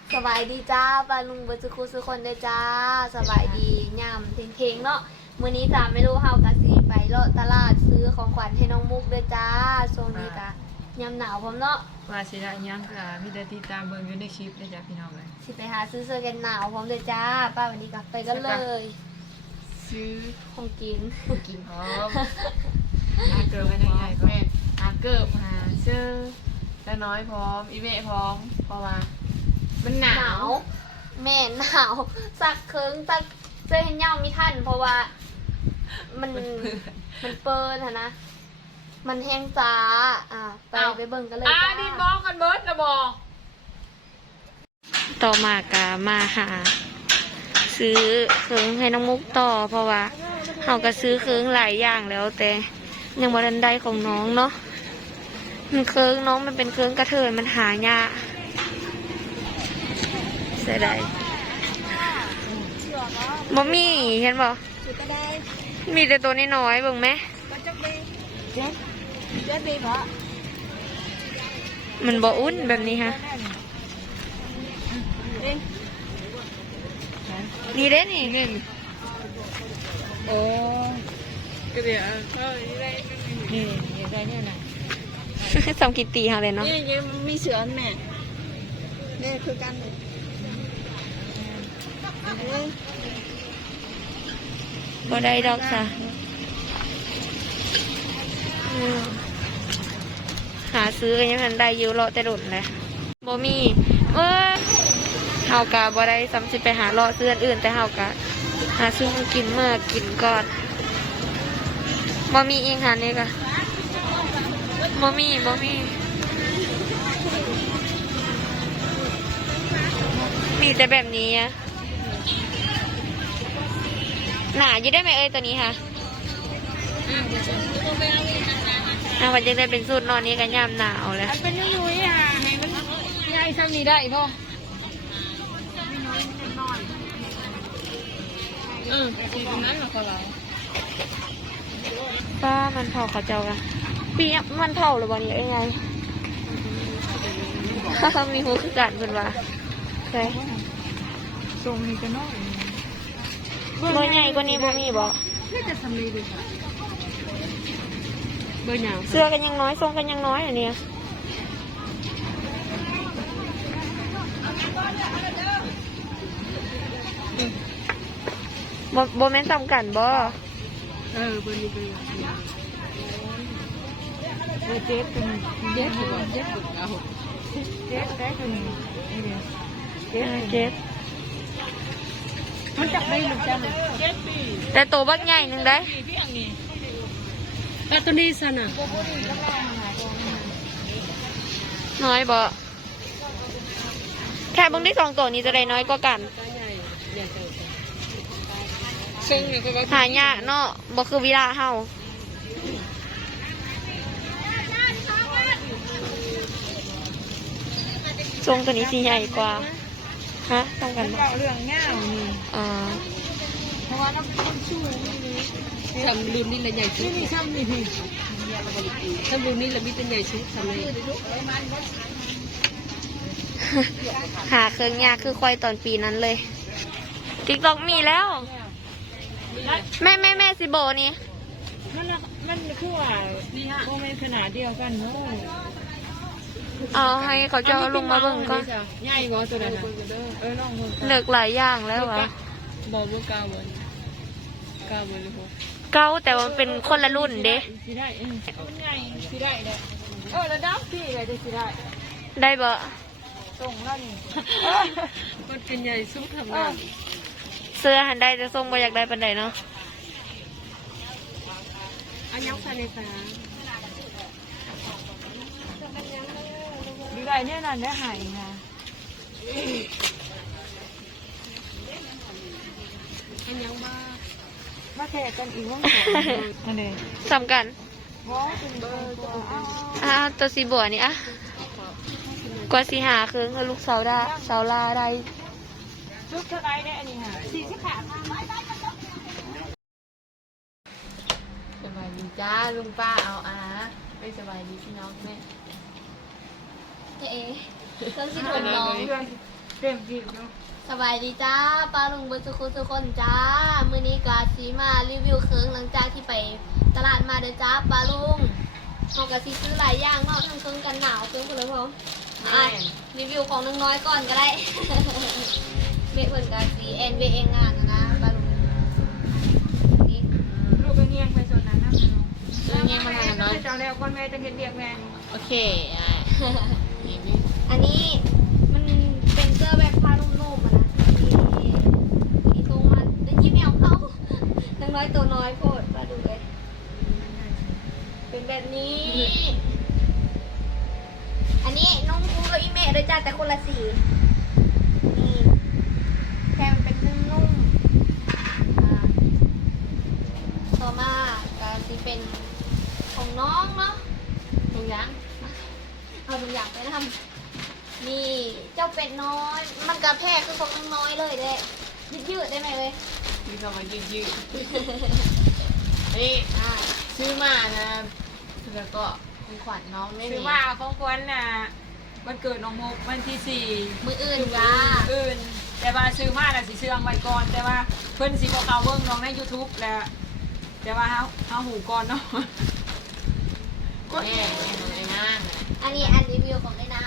สบายดีจ้าปลาลุงเบอร์สุคุสุคนเด้อจ้าสบายดีย่ำเพลงเนาะมื้อนี้จ้าไม่รู้เฮากะสิไปเลาะตลาดซื้อของขวัญให้น้องมุกเด้อจ้าช่วงนี้กะยามหนาวพร้อมเนาะว่าสิได้ยังค่ะมีแต่ติดตามเบิ่งอยู่ในคลิปเลยจ้ะพี่น้องเลยสิไปหาซื้อเสื้อกันหนาวพร้อมเด้อจ้าป้าวันนี้กะไปกันเลยซื้อของกินพร้อมหาเกิบให้ง่ายๆก็หาเกิบหาเสื้อตาน้อยพร้อมอีเมะพร้อมเพราะว่ามันหนาวแม่หนาวสักเคิงสักเสื้อให้เหย้ามีทันเพราะว่ามันเปิดนะมันแห้งจ้าไปเบิ่งกันเลยจ้าดินบอกกันเบิร์ดนะบอกต่อมากะมาหาซื้อเครื่องให้น้องมุกต่อเพราะว่าเขาก็ซื้อเครื่องหลายอย่างแล้วแต่ยังบ่ทันได้ของน้องเนาะเครื่องน้องมันเป็นเครื่องกระเทยมันหายากเสียดายบ่มีเห็นบ่มีแต่ตัวน้อยๆเบิ่งไหมมันบ่อุ่นแบบนี้ฮะนี่เด้นี่โอ้ก็เดี๋ยวนี่อะไรเนี่ยนะสองกิตีค่ะเลยเนาะนี่ยังมีเสือแม่นี่คือกันเลยบ่ได้ดอกจ้ะหาซื้อกันยังทันได้อยู่เลาะแต่ดุนเลยบ่มีเฮากะบ่ได้ซ้ำสิไปหาเลาะซื้ออื่นแต่เฮากะหาซื้อมากินเมื่อกินก่อนบ่มีอีกหานี่กะบ่มีมีแต่แบบนี้อะหนาอยู่ได้ไหมตัวนี้ค่ะวันจะได้เป็นสูตรนอนนี้กันยามหนาวแล้วเป็นยุ้ยอ่ะให้มันใหญ่ซ้ำนี้ได้พ่อสีตรงนั้นเหรอเขาเราป้ามันเผาเขาเจ้ากันปีมันเผาหรือวันนี้ยังไงมีหูคือกันเพื่อนว่าใช่ทรงนี้ก็น้อยเบอร์ใหญ่กว่านี้บ่มีบ่น่าจะทำดีเลยค่ะเบอร์ใหญ่เสื้อกันยังน้อยทรงกันยังน้อยอันนี้บ่แม่นซ้ำกันบ่เบอร์นี้เบอร์เจ็ดเป็นเจ็ดอยู่เจ็ดถูกเอาเจ็ดได้ตัวนี้เจ็ดมันจับได้หรือจับเจ็ดปีแต่ตัวบักใหญ่หนึ่งได้แต่ตัวนี้สนะน้อยบ่แค่เบิ่งได้2ตัวนี้จะได้น้อยกว่ากันหายากเนาะบ่คือวิลาเฮาทรงตัวนี้สีใหญ่กว่าฮะต้องกันบ่เรื่องเงานี่เพราะว่าน้ำชูนี่ทำรุ่นนี่ละใหญ่ชุดนี่ทำนี่พี่ทำรุ่นนี่ละมีเป็นใหญ่ชุดทำเลยหาเครื่องยากคือควายตอนปีนั้นเลยติ๊กต็อกมีแล้วแม่สิโบนี่มันคือว่าโมเมนต์ขนาดเดียวกันเนาะเอาให้เขาจะลงมาเบิ่งก่อนใหญ่กว่าตัวนั้นน้องเลือกหลายอย่างแล้ววะบอกว่าเก้าเบอร์เลยพอเก้าแต่ว่าเป็นคนละรุ่นเด้สิได้มันใหญ่สิได้เลยระดับพี่เลยจะสิได้บ่ส่งแล้วนี่มันเป็นใหญ่สุดทำงานเสื้อหันได้จะทรงบ่อยากได้ปานใดเนาะอันยังใส่ในฟ้าดีไรเนี่ยนั่นได้หายนะอันยังมาแข่กันอีกว่าอันนี้สำกันตัวสีบัวนี่อะกว่าสีหาคือลูกสาวลาได้ลูกเท่าไรเนี่ยอันนี้ค่ะ40 ขาสบายดีจ้าลุงป้าเอาไม่สบายดีพี่น้องแม่เอ๊ะเครื่องสีถุงน้องเต็มที่เนาะสบายดีจ้าปลาลุงเบอร์สุขุทุกคนจ้ามื้อนี้กาสีมารีวิวเครื่องหลังจากที่ไปตลาดมาเด้อจ้าปลาลุงเรากะสิซื้อหลายอย่างเนาะทั้งเครื่องกันหนาวเครื่องผลไม้รีวิวของน้อยๆก่อนก็ได้ เบะเพิ่นกาสีแอนเบะเองงานนะปลาลุงนี่ลูกไปเงียงไปส่วนนั้นนะเงี้ยมาทานเนาะเจ้าแล้วคนแม่จะเห็นเรียกแม่โอเคอันนี้มันเป็นเสื้อแบบผ้านุ่มๆอะนะมีทรงมันได้ยิ้มแมวเข้านังน้อยตัวน้อยโพดมาดูเลยเป็นแบบนี้ อันนี้น้องกูกับอีเมะเลยจ้าแต่คนละสีนี่แค่มันเป็นนุ่มต่อมาก็จะเป็นของน้องเนาะทุกอย่างเอาทุกอย่างไปทำนี่เจ้าเป็ดน้อย มันกระแพกคือของน้อยเลยเด้ยืดๆได้ไหมเว้ยมีคำว่ายืดนี่ซื้อมานะแล้วก็ของขวัญน้องไม่ถืมีอว่าของควรน่ะวันเกิดน้องมุกวันที่ 4 มืออื่นจ้าอื่นแต่ว่าซื้อมาน่ะสิซื้อเอาไว้ก่อนแต่ว่าเพิ่นสิบอกเอาเบิ่งน้องใน YouTube แล้วแต่ว่าเฮาหูก่อนเนาะแม่หนูในงานอันนี้อันรีวิวของได้นา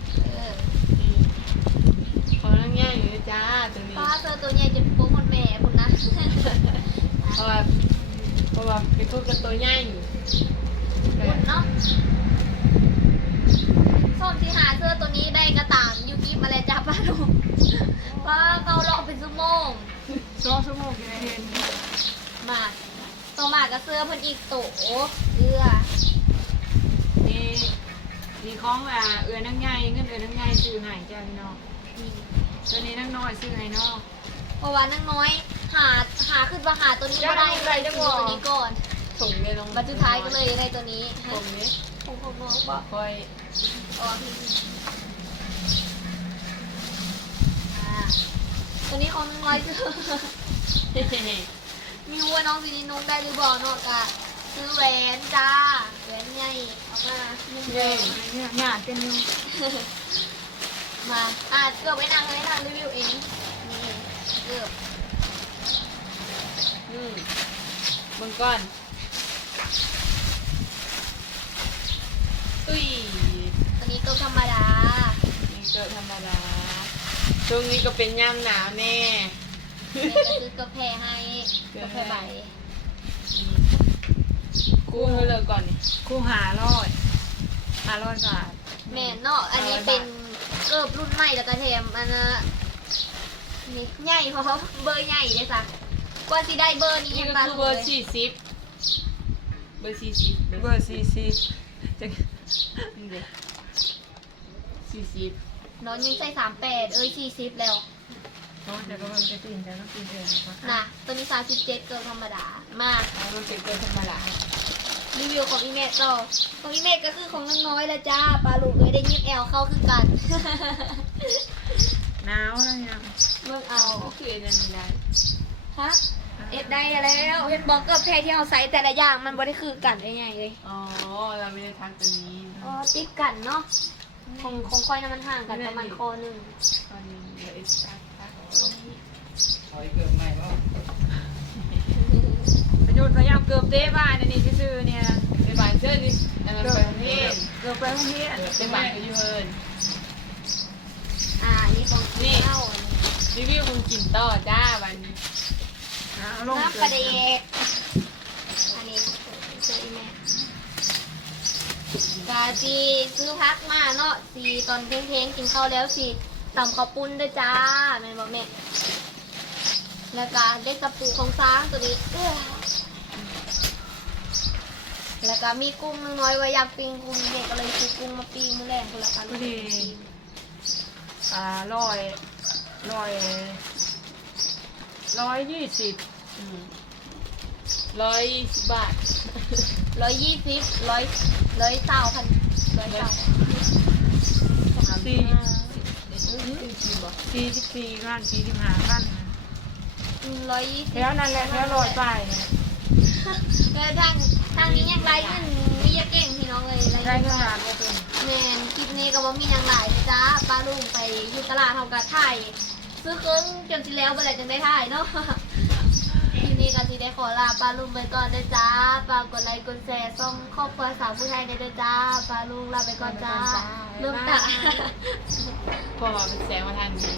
เขานั่งย่างอยู่จ้าตัวนี้ป้าเจอตัวใหญ่จะโป๊คนแม่ผมนะเพราะว่าเป็นพวกกระตัวย่างอยู่คุณเนาะส้มที่หาเสื้อตัวนี้ได้กระต่างยูกิมาเลยจ้าป้าดูป้าเขาลองเป็นชั่วโมง 2 ชั่วโมงกี่นาทีมาต่อมากับเสื้อเพิ่นอีกโตเสื้อนี่ของเอื้อนังใหญ่เงินเอื้อนังใหญ่ซื้อให้จ้าพี่น้องนี่ตัวนี้นังน้อยซื้อให้น้องเพราะว่านั่งน้อยหาขึ้นมาหาตัวนี้ก็ได้เลยซื้อตัวนี้ก่อนถุงในโรงบัตรสุดท้ายก็เลยได้ตัวนี้ผมนี้ของน้องบบอกคอยอ๋อพี่ตัวนี้ของน้อยคือ มีวัวน้องสีนี้น้องได้หรือบอกเนาะกะซื้อแหวนจ้าแหวนใหญ่ออกมา1 แหวนเนี่ยหยาดเป็นอยู่มาเกือบไว้นางรีวิวเองนี่เกือบมึงก่อนตุ้ยตัวนี้ตัวธรรมดานี่ก็ธรรมดาช่วงนี้ก็เป็นย่ำหนาวแน่แม่ก็ซื้อกาแฟให้กาแฟใบกู้ให้เลยก่อนนี่คู่500บาทแม่เนาะอันนี้เป็นเกือบรุ่นใหม่แล้วก็แถมอันนะนี่ใหญ่เพราะเบอร์ใหญ่เลยจ้ะกว่าสิได้เบอร์นี้นี่ยังก็บาคือเลเบอร์ย 40เบอร์40 เบอร์40จะนี่เด็ก40 น้องยังใส่38 40แล้วเนาะเดี๋ยวก็มันจะตื่นแต่ต้องตื่นเองนะคะนะตัวนี้37เกินธรรมดา มาแล้วมันเป็นเกินธรรมดารีวิวของอีเมจต่อของอีเมจก็คือของน้อยๆแล้วจ้าปลาลูกเลยได้ยิบแอลเข้าคือกันหนาวนะเนี่ยเมื่อเอาก็คืออันนี้ได้ฮะเอ็ดได้แล้วเอ็ดบอกกับแพรที่เอาใส่แต่ละอย่างมันบ่ได้คือกันได้ไงเลยอ๋อเราไม่ได้ทักตัวนี้อ๋อติดกันเนาะของค่อยนะมันห่างกันประมาณคอหนึ่งตอนนี้เหลืออีกสักพักประโยชน์พยายามเกือบเต้บ้านอันนี้ซื่อๆเนี่ยในบ้านเชิญนี่อันนั้นไปโรงเรียนเกือบไปโรงเรียนในบ้านก็อยู่เฮินอันนี้ของนี่เล่ารีวิวคุณกินต่อจ้าวันนี้เอาลงน้ำปลาเด็กอันนี้เจออีเมจกาจีซื้อพักมาเนาะสีตอนเที่ยงๆกินข้าวแล้วสิตำข้าวปุ้นด้วยจ้าแม่บอกแม่แล้วก็ได้กระปูของซ้างตัวนี้แล้วก็มีกุ้งน้อยๆไว้อยากปิ้งกุ้งเด็กก็เลยซื้อกุ้งมาปิ้งมื้อแรกคนละกันพอดี120 120 บาท 120 100,000 44กัน45กัน 120 แถวนั้นแหละแถว100ไปแล้วทางนี้ยังไรเงินมียาเก่งที่น้องเลยได้เงินล้านบ่เป็นแมนคลิปนี้ก็บ่มีหยังหลายเลยจ้าป้าลุงไปอยู่ตลาดเฮาก็ถ่ายซื้อเครื่องจนสิแล้วบ่ได้จังได้ถ่ายเนาะคลิปนี้ก็สิได้ขอลาป้าลุงไปก่อนเด้อจ้าฝากกดไลค์กดแชร์ส่งครอบครัวสาวผู้ไทยเด้อจ้าป้าลุงลาไปก่อนจ้าลืมตาเพราะว่ามันแสงมาทางนี้